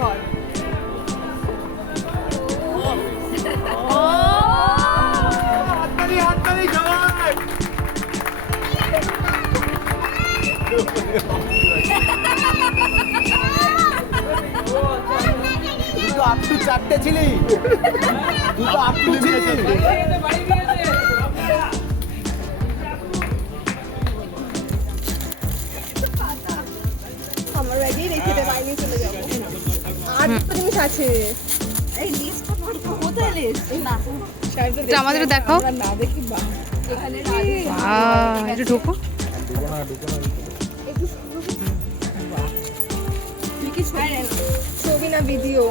কর। তুই তো আপটু চারটে ছিলি, তুই তো আপটু ছিলি। আমার ব্যাগেই রেখে দে, বাইরে চলে যাবো। আর দুটো জিনিস আছে। এই লিস্টটা পড়ো, কোথায় লিস্ট? না আমাদের দেখাও। আমরা না দেখি বা এখানে একটু ঢোকো। তুই কি ছবি না ভিডিও?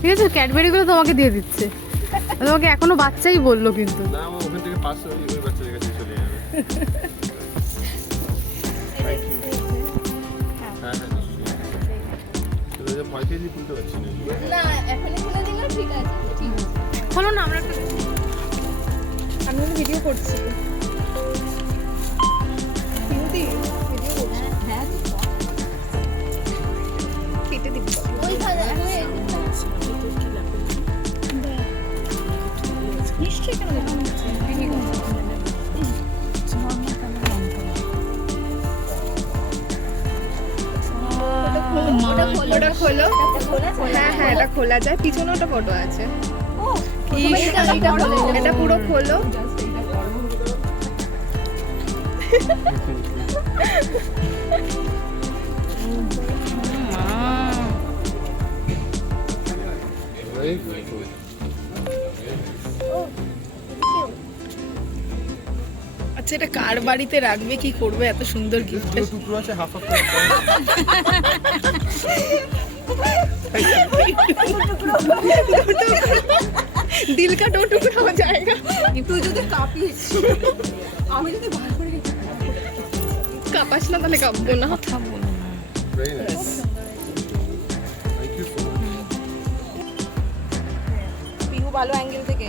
ঠিক আছে, ক্যাডবেরি গুলো তোমাকে দিয়ে দিচ্ছে। তোমাকে এখনো বাচ্চাই বললো কিন্তু। না ও ওখান থেকে পাস হয়ে ওই বাচ্চাদের কাছে চলে যাবে। Thank you. হ্যাঁ নিশ্চয়ই। ভয় খেয়ে খুলতে পারছি না। না এখনই খুলে দিলে ঠিক আছে। ঠিক আছে, খোলো না, আমরা একটা আমি ভিডিও করছি। হিন্দি ভিডিও করছি। হ্যাঁ কেটে দিবি ওইখানে। নিশ্চয়ই কেন ওটা খোলো। হ্যাঁ হ্যাঁ এটা খোলা যায়, পিছনে ওটা ফটো আছে। এটা পুরো খোলো। আচ্ছা এটা কার বাড়িতে রাখবে, কি করবে এত সুন্দর গিফট? টুকরো আছে হাফ হাফ। दिल का दो टुकड़ा हो जाएगा। তুই যদি কাঁপিস, আমি যদি ভালো করে কাঁপাস না তাহলে কাঁপবো না। Very nice. Thank you so much. Pihu ভালো অ্যাঙ্গেল থেকে